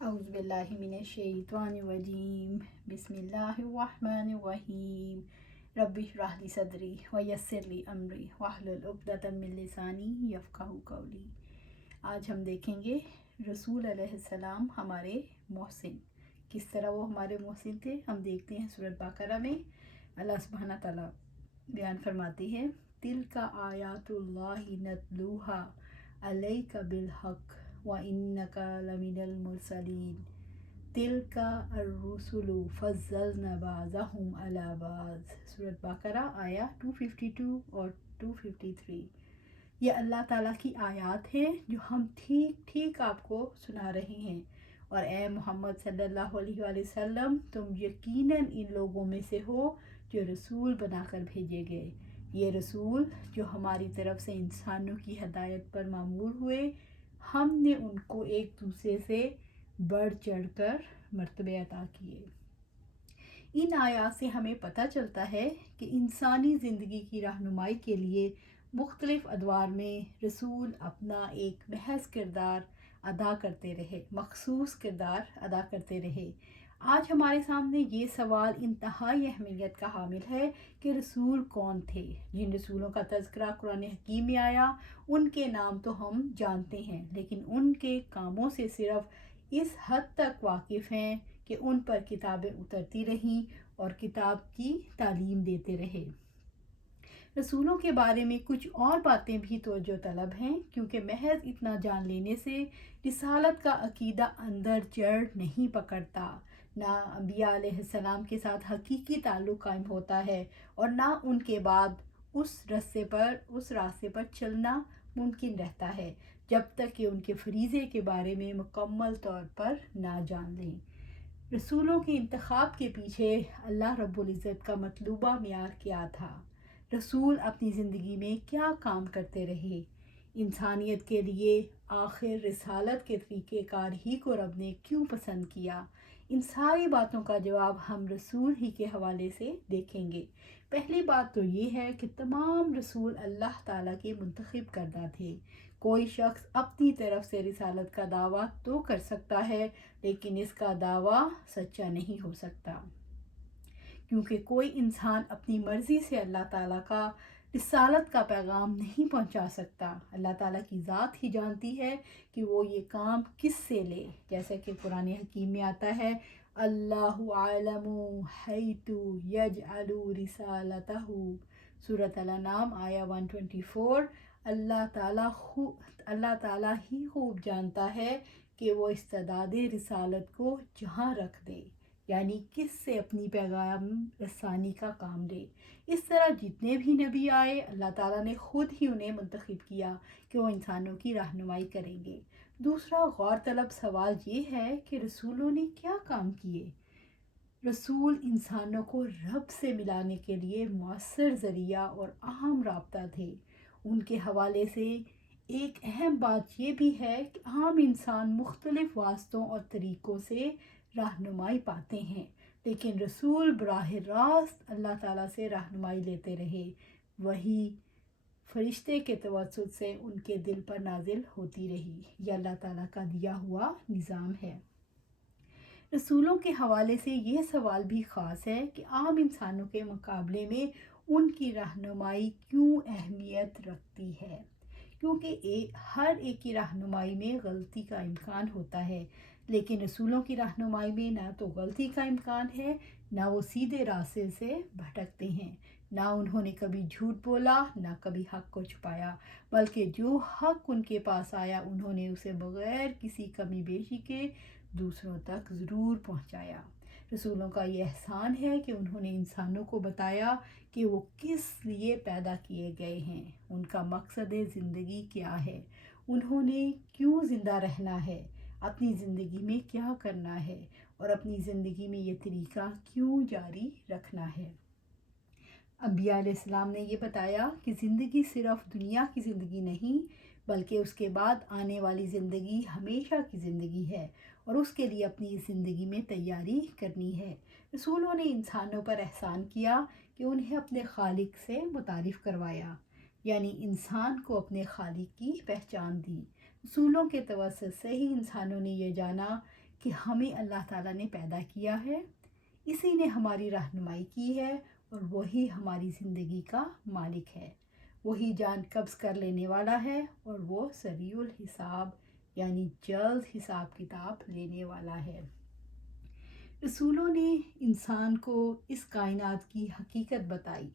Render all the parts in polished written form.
اعوذ باللہ من الشیطان الرجیم بسم اللہ الرحمن الرحیم رب اشرح لی صدری ویسر لی امری واحلل عقدۃ من لسانی یفقہوا قولی۔ آج ہم دیکھیں گے رسول علیہ السلام ہمارے محسن، کس طرح وہ ہمارے محسن تھے۔ ہم دیکھتے ہیں سورۃ بقرہ میں اللہ سبحانہ تعالیٰ بیان فرماتی ہے، تِلْکَ آیاتُ اللہِ نَتْلُوهَا عَلَيْکَ بِالْحَقِّ وَإِنَّکَ لَمِنَ الْمُرْسَلِینَ تِلْکَ الرُّسُلُ فَضَّلْنَا بَعْضَهُمْ عَلَى بَعْضٍ۔ سورۃ بقرہ آیا 252 اور 253۔ یہ اللہ تعالیٰ کی آیات ہیں جو ہم ٹھیک ٹھیک آپ کو سنا رہے ہیں، اور اے محمد صلی اللہ علیہ وآلہ وسلم، تم یقیناً ان لوگوں میں سے ہو جو رسول بنا کر بھیجے گئے۔ یہ رسول جو ہماری طرف سے انسانوں کی ہدایت پر مامور ہوئے، ہم نے ان کو ایک دوسرے سے بڑھ چڑھ کر مرتبے عطا کیے۔ ان آیات سے ہمیں پتہ چلتا ہے کہ انسانی زندگی کی رہنمائی کے لیے مختلف ادوار میں رسول اپنا ایک محض کردار ادا کرتے رہے، مخصوص کردار ادا کرتے رہے۔ آج ہمارے سامنے یہ سوال انتہائی اہمیت کا حامل ہے کہ رسول کون تھے۔ جن رسولوں کا تذکرہ قرآن حکیم میں آیا ان کے نام تو ہم جانتے ہیں، لیکن ان کے کاموں سے صرف اس حد تک واقف ہیں کہ ان پر کتابیں اترتی رہیں اور کتاب کی تعلیم دیتے رہے۔ رسولوں کے بارے میں کچھ اور باتیں بھی توجہ طلب ہیں، کیونکہ محض اتنا جان لینے سے رسالت کا عقیدہ اندر جڑ نہیں پکڑتا، نہ انبیاء علیہ السلام کے ساتھ حقیقی تعلق قائم ہوتا ہے، اور نہ ان کے بعد اس راستے پر چلنا ممکن رہتا ہے جب تک کہ ان کے فریضے کے بارے میں مکمل طور پر نہ جان لیں۔ رسولوں کے انتخاب کے پیچھے اللہ رب العزت کا مطلوبہ معیار کیا تھا؟ رسول اپنی زندگی میں کیا کام کرتے رہے؟ انسانیت کے لیے آخر رسالت کے طریقہ کار ہی کو رب نے کیوں پسند کیا؟ ان ساری باتوں کا جواب ہم رسول ہی کے حوالے سے دیکھیں گے۔ پہلی بات تو یہ ہے کہ تمام رسول اللہ تعالیٰ کے منتخب کردہ تھے۔ کوئی شخص اپنی طرف سے رسالت کا دعویٰ تو کر سکتا ہے، لیکن اس کا دعویٰ سچا نہیں ہو سکتا، کیونکہ کوئی انسان اپنی مرضی سے اللہ تعالیٰ کا رسالت کا پیغام نہیں پہنچا سکتا۔ اللہ تعالیٰ کی ذات ہی جانتی ہے کہ وہ یہ کام کس سے لے، جیسے کہ قرآن حکیم میں آتا ہے، اللہ عالم حیث یجعل رسالتہ۔ سورۃ الانعام آیا 124۔ اللہ تعالیٰ ہی خوب جانتا ہے کہ وہ استعداد رسالت کو جہاں رکھ دے، یعنی کس سے اپنی پیغام رسانی کا کام لے۔ اس طرح جتنے بھی نبی آئے، اللہ تعالیٰ نے خود ہی انہیں منتخب کیا کہ وہ انسانوں کی رہنمائی کریں گے۔ دوسرا غور طلب سوال یہ ہے کہ رسولوں نے کیا کام کیے؟ رسول انسانوں کو رب سے ملانے کے لیے مؤثر ذریعہ اور اہم رابطہ تھے۔ ان کے حوالے سے ایک اہم بات یہ بھی ہے کہ عام انسان مختلف واسطوں اور طریقوں سے رہنمائی پاتے ہیں، لیکن رسول براہ راست اللہ تعالیٰ سے رہنمائی لیتے رہے۔ وہی فرشتے کے توسط سے ان کے دل پر نازل ہوتی رہی۔ یہ اللہ تعالیٰ کا دیا ہوا نظام ہے۔ رسولوں کے حوالے سے یہ سوال بھی خاص ہے کہ عام انسانوں کے مقابلے میں ان کی رہنمائی کیوں اہمیت رکھتی ہے؟ کیونکہ ہر ایک کی رہنمائی میں غلطی کا امکان ہوتا ہے، لیکن رسولوں کی رہنمائی میں نہ تو غلطی کا امکان ہے، نہ وہ سیدھے راستے سے بھٹکتے ہیں، نہ انہوں نے کبھی جھوٹ بولا، نہ کبھی حق کو چھپایا، بلکہ جو حق ان کے پاس آیا انہوں نے اسے بغیر کسی کمی بیشی کے دوسروں تک ضرور پہنچایا۔ رسولوں کا یہ احسان ہے کہ انہوں نے انسانوں کو بتایا کہ وہ کس لیے پیدا کیے گئے ہیں، ان کا مقصد زندگی کیا ہے، انہوں نے کیوں زندہ رہنا ہے، اپنی زندگی میں کیا کرنا ہے، اور اپنی زندگی میں یہ طریقہ کیوں جاری رکھنا ہے۔ انبیاء علیہ السلام نے یہ بتایا کہ زندگی صرف دنیا کی زندگی نہیں، بلکہ اس کے بعد آنے والی زندگی ہمیشہ کی زندگی ہے، اور اس کے لیے اپنی زندگی میں تیاری کرنی ہے۔ رسولوں نے انسانوں پر احسان کیا کہ انہیں اپنے خالق سے متعارف کروایا، یعنی انسان کو اپنے خالق کی پہچان دی۔ رسولوں کے توسط سے ہی انسانوں نے یہ جانا کہ ہمیں اللہ تعالیٰ نے پیدا کیا ہے، اسی نے ہماری رہنمائی کی ہے اور وہی ہماری زندگی کا مالک ہے، وہی جان قبض کر لینے والا ہے اور وہ سریع الحساب یعنی جلد حساب کتاب لینے والا ہے۔ رسولوں نے انسان کو اس کائنات کی حقیقت بتائی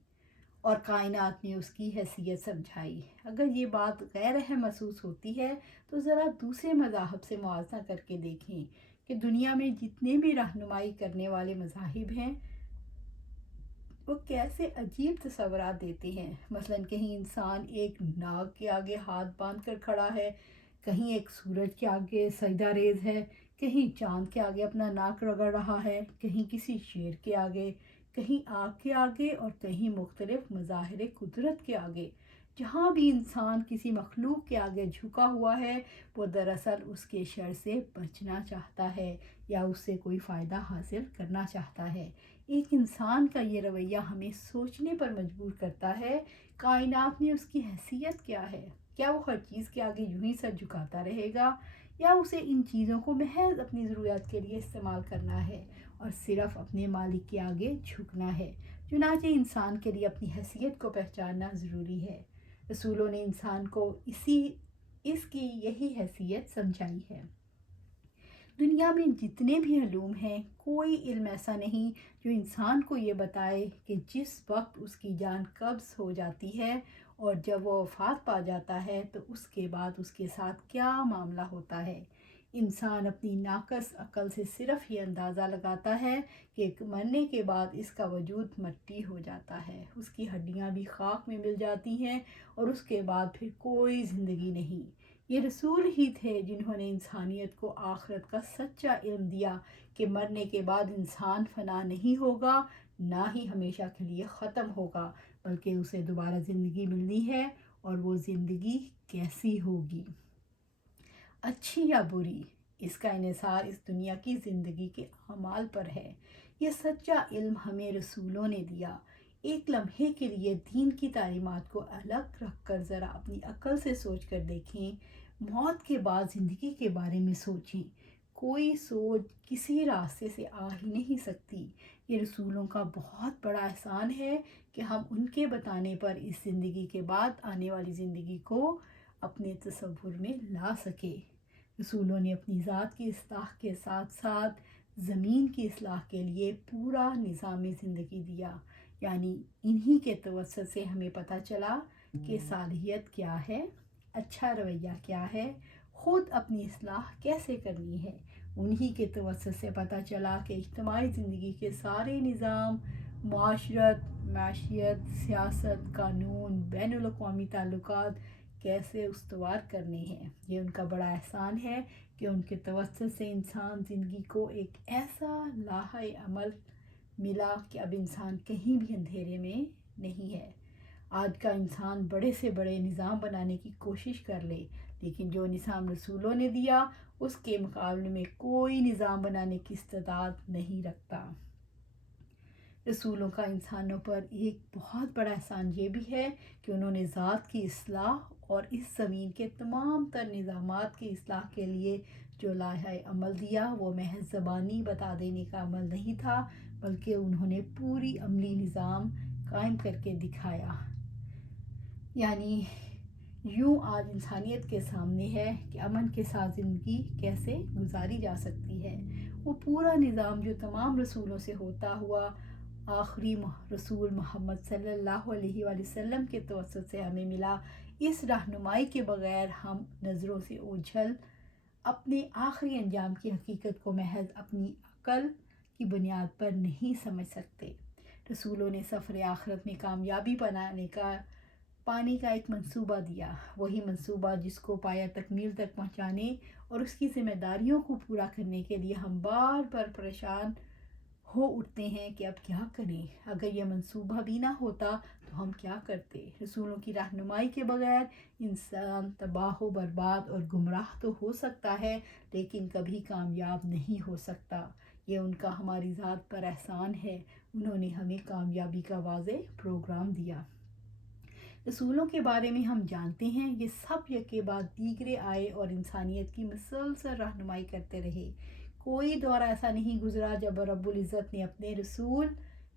اور کائنات میں اس کی حیثیت سمجھائی۔ اگر یہ بات غیر اہم محسوس ہوتی ہے تو ذرا دوسرے مذاہب سے موازنہ کر کے دیکھیں کہ دنیا میں جتنے بھی رہنمائی کرنے والے مذاہب ہیں وہ کیسے عجیب تصورات دیتے ہیں۔ مثلاً کہیں انسان ایک ناگ کے آگے ہاتھ باندھ کر کھڑا ہے، کہیں ایک سورج کے آگے سجدہ ریز ہے، کہیں چاند کے آگے اپنا ناک رگڑ رہا ہے، کہیں کسی شیر کے آگے، کہیں آگ کے آگے اور کہیں مختلف مظاہر قدرت کے آگے۔ جہاں بھی انسان کسی مخلوق کے آگے جھکا ہوا ہے وہ دراصل اس کے شر سے بچنا چاہتا ہے یا اس سے کوئی فائدہ حاصل کرنا چاہتا ہے۔ ایک انسان کا یہ رویہ ہمیں سوچنے پر مجبور کرتا ہے، کائنات میں اس کی حیثیت کیا ہے؟ کیا وہ ہر چیز کے آگے یوں ہی سر جھکاتا رہے گا یا اسے ان چیزوں کو محض اپنی ضروریات کے لیے استعمال کرنا ہے اور صرف اپنے مالک کے آگے جھکنا ہے؟ چنانچہ انسان کے لیے اپنی حیثیت کو پہچاننا ضروری ہے۔ رسولوں نے انسان کو اس کی یہی حیثیت سمجھائی ہے۔ دنیا میں جتنے بھی علوم ہیں کوئی علم ایسا نہیں جو انسان کو یہ بتائے کہ جس وقت اس کی جان قبض ہو جاتی ہے اور جب وہ وفات پا جاتا ہے تو اس کے بعد اس کے ساتھ کیا معاملہ ہوتا ہے۔ انسان اپنی ناقص عقل سے صرف یہ اندازہ لگاتا ہے کہ مرنے کے بعد اس کا وجود مٹی ہو جاتا ہے، اس کی ہڈیاں بھی خاک میں مل جاتی ہیں اور اس کے بعد پھر کوئی زندگی نہیں۔ یہ رسول ہی تھے جنہوں نے انسانیت کو آخرت کا سچا علم دیا کہ مرنے کے بعد انسان فنا نہیں ہوگا، نہ ہی ہمیشہ کے لیے ختم ہوگا، بلکہ اسے دوبارہ زندگی ملنی ہے اور وہ زندگی کیسی ہوگی، اچھی یا بری، اس کا انحصار اس دنیا کی زندگی کے اعمال پر ہے۔ یہ سچا علم ہمیں رسولوں نے دیا۔ ایک لمحے کے لیے دین کی تعلیمات کو الگ رکھ کر ذرا اپنی عقل سے سوچ کر دیکھیں، موت کے بعد زندگی کے بارے میں سوچیں۔ کوئی سوچ کسی راستے سے آ ہی نہیں سکتی۔ یہ رسولوں کا بہت بڑا احسان ہے کہ ہم ان کے بتانے پر اس زندگی کے بعد آنے والی زندگی کو اپنے تصور میں لا سکے۔ رسولوں نے اپنی ذات کی اصلاح کے ساتھ ساتھ زمین کی اصلاح کے لیے پورا نظام زندگی دیا، یعنی انہی کے توسط سے ہمیں پتہ چلا کہ صالحیت کیا ہے، اچھا رویہ کیا ہے، خود اپنی اصلاح کیسے کرنی ہے۔ انہی کے توسط سے پتہ چلا کہ اجتماعی زندگی کے سارے نظام، معاشرت، معیشت، سیاست، قانون، بین الاقوامی تعلقات کیسے استوار کرنے ہیں۔ یہ ان کا بڑا احسان ہے کہ ان کے توسط سے انسان زندگی کو ایک ایسا لاحہ عمل ملا کہ اب انسان کہیں بھی اندھیرے میں نہیں ہے۔ آج کا انسان بڑے سے بڑے نظام بنانے کی کوشش کر لے، لیکن جو نظام رسولوں نے دیا اس کے مقابلے میں کوئی نظام بنانے کی استعداد نہیں رکھتا۔ رسولوں کا انسانوں پر ایک بہت بڑا احسان یہ بھی ہے کہ انہوں نے ذات کی اصلاح اور اس زمین کے تمام تر نظامات کی اصلاح کے لیے جو لائحہ عمل دیا وہ محض زبانی بتا دینے کا عمل نہیں تھا، بلکہ انہوں نے پوری عملی نظام قائم کر کے دکھایا۔ یعنی یوں آج انسانیت کے سامنے ہے کہ امن کے ساتھ زندگی کیسے گزاری جا سکتی ہے۔ وہ پورا نظام جو تمام رسولوں سے ہوتا ہوا آخری رسول محمد صلی اللہ علیہ وآلہ وسلم کے توسط سے ہمیں ملا، اس رہنمائی کے بغیر ہم نظروں سے اوجھل اپنے آخری انجام کی حقیقت کو محض اپنی عقل کی بنیاد پر نہیں سمجھ سکتے۔ رسولوں نے سفر آخرت میں کامیابی پانے کا ایک منصوبہ دیا، وہی منصوبہ جس کو پایہ تکمیل تک پہنچانے اور اس کی ذمہ داریوں کو پورا کرنے کے لیے ہم بار بار پریشان ہو اٹھتے ہیں کہ اب کیا کریں۔ اگر یہ منصوبہ بھی نہ ہوتا تو ہم کیا کرتے؟ رسولوں کی رہنمائی کے بغیر انسان تباہ و برباد اور گمراہ تو ہو سکتا ہے لیکن کبھی کامیاب نہیں ہو سکتا۔ یہ ان کا ہماری ذات پر احسان ہے، انہوں نے ہمیں کامیابی کا واضح پروگرام دیا۔ رسولوں کے بارے میں ہم جانتے ہیں یہ سب یکے بعد دیگرے آئے اور انسانیت کی مسلسل رہنمائی کرتے رہے۔ کوئی دور ایسا نہیں گزرا جب رب العزت نے اپنے رسول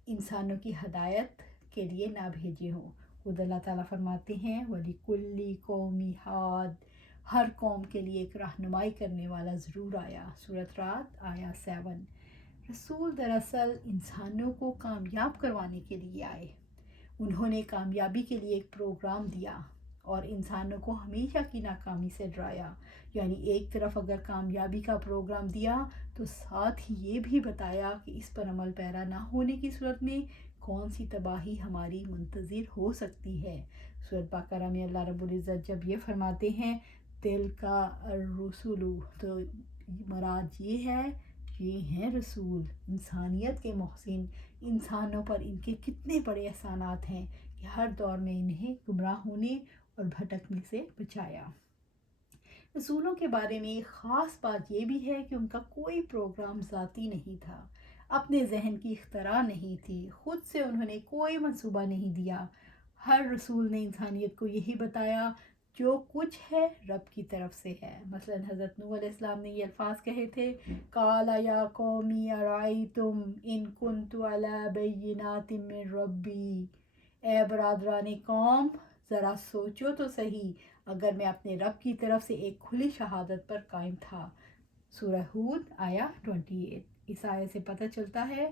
انسانوں کی ہدایت کے لیے نہ بھیجے ہوں. خود اللہ تعالیٰ فرماتے ہیں وَلِكُلِّ قَوْمٍ ہاد، ہر قوم کے لیے ایک رہنمائی کرنے والا ضرور آیا. سورۃ رات آیا 7. رسول دراصل انسانوں کو کامیاب کروانے کے لیے آئے. انہوں نے کامیابی کے لیے ایک پروگرام دیا اور انسانوں کو ہمیشہ کی ناکامی سے ڈرایا. یعنی ایک طرف اگر کامیابی کا پروگرام دیا تو ساتھ ہی یہ بھی بتایا کہ اس پر عمل پیرا نہ ہونے کی صورت میں کون سی تباہی ہماری منتظر ہو سکتی ہے. سورۃ بقرہ میں اللہ رب العزت جب یہ فرماتے ہیں تِلْکَ الرُّسُلُ، تو مراد یہ ہے یہ ہیں رسول، انسانیت کے محسن. انسانوں پر ان کے کتنے بڑے احسانات ہیں کہ ہر دور میں انہیں گمراہ ہونے اور بھٹکنے سے بچایا. رسولوں کے بارے میں ایک خاص بات یہ بھی ہے کہ ان کا کوئی پروگرام ذاتی نہیں تھا، اپنے ذہن کی اختراع نہیں تھی، خود سے انہوں نے کوئی منصوبہ نہیں دیا. ہر رسول نے انسانیت کو یہی بتایا جو کچھ ہے رب کی طرف سے ہے. مثلا حضرت نوح علیہ السلام نے یہ الفاظ کہے تھے قال یا قوم ارائیتم ان کنت علی بینات من ربی، اے برادران قوم ذرا سوچو تو صحیح اگر میں اپنے رب کی طرف سے ایک کھلی شہادت پر قائم تھا. سورہ ہود آیا 28. اس آیت سے پتہ چلتا ہے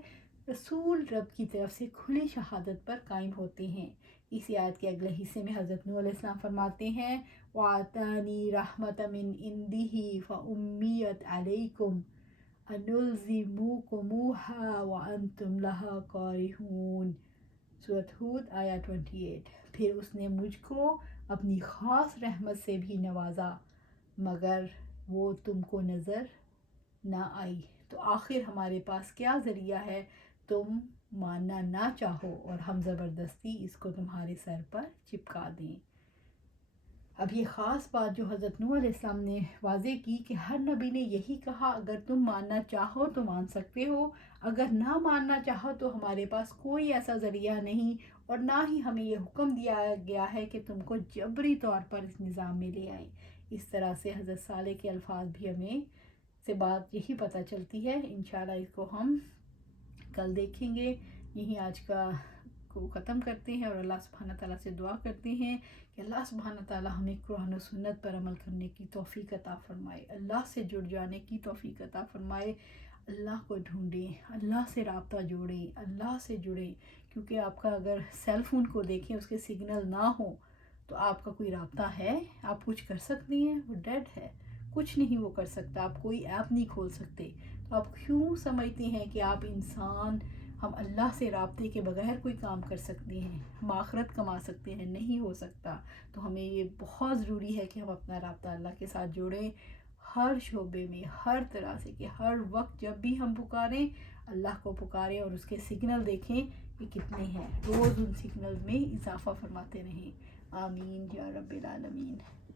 رسول رب کی طرف سے کھلی شہادت پر قائم ہوتے ہیں. اسی آیت کے اگلے حصے میں حضرت نوح علیہ السلام فرماتے ہیں وَآتَانِي رَحْمَةً مِّنْ عِنْدِهِ فَأُمِّيَتْ عَلَيْكُمْ أَنُلْزِمُوكُمُوهَا وَأَنْتُمْ لَهَا كَارِهُونَ. سورۃ ہود آیا 28. پھر اس نے مجھ کو اپنی خاص رحمت سے بھی نوازا مگر وہ تم کو نظر نہ آئی، تو آخر ہمارے پاس کیا ذریعہ ہے تم ماننا نہ چاہو اور ہم زبردستی اس کو تمہارے سر پر چپکا دیں. اب یہ خاص بات جو حضرت نوح علیہ السلام نے واضح کی کہ ہر نبی نے یہی کہا اگر تم ماننا چاہو تو مان سکتے ہو، اگر نہ ماننا چاہو تو ہمارے پاس کوئی ایسا ذریعہ نہیں، اور نہ ہی ہمیں یہ حکم دیا گیا ہے کہ تم کو جبری طور پر اس نظام میں لے آئیں. اس طرح سے حضرت صالح کے الفاظ بھی ہمیں سے بات یہی پتہ چلتی ہے. انشاءاللہ اس کو ہم کل دیکھیں گے. یہی آج کا کو ختم کرتے ہیں اور اللہ سبحانہ تعالیٰ سے دعا کرتے ہیں کہ اللہ سبحانہ تعالیٰ ہمیں قرآن و سنت پر عمل کرنے کی توفیق عطا فرمائے، اللہ سے جڑ جانے کی توفیق عطا فرمائے. اللہ کو ڈھونڈیں، اللہ سے رابطہ جوڑیں، اللہ سے جڑیں، کیونکہ آپ کا اگر سیل فون کو دیکھیں اس کے سگنل نہ ہو تو آپ کا کوئی رابطہ ہے؟ آپ کچھ کر سکتی ہیں؟ وہ ڈیڈ ہے، کچھ نہیں وہ کر سکتا. آپ کوئی ایپ نہیں کھول سکتے. تو آپ کیوں سمجھتے ہیں کہ آپ انسان ہم اللہ سے رابطے کے بغیر کوئی کام کر سکتے ہیں، ہم آخرت کما سکتے ہیں؟ نہیں ہو سکتا. تو ہمیں یہ بہت ضروری ہے کہ ہم اپنا رابطہ اللہ کے ساتھ جوڑیں ہر شعبے میں، ہر طرح سے، کہ ہر وقت جب بھی ہم پکاریں اللہ کو پکاریں اور اس کے سگنل دیکھیں کہ کتنے ہیں، روز ان سگنل میں اضافہ فرماتے رہیں. آمین یا رب العالمین.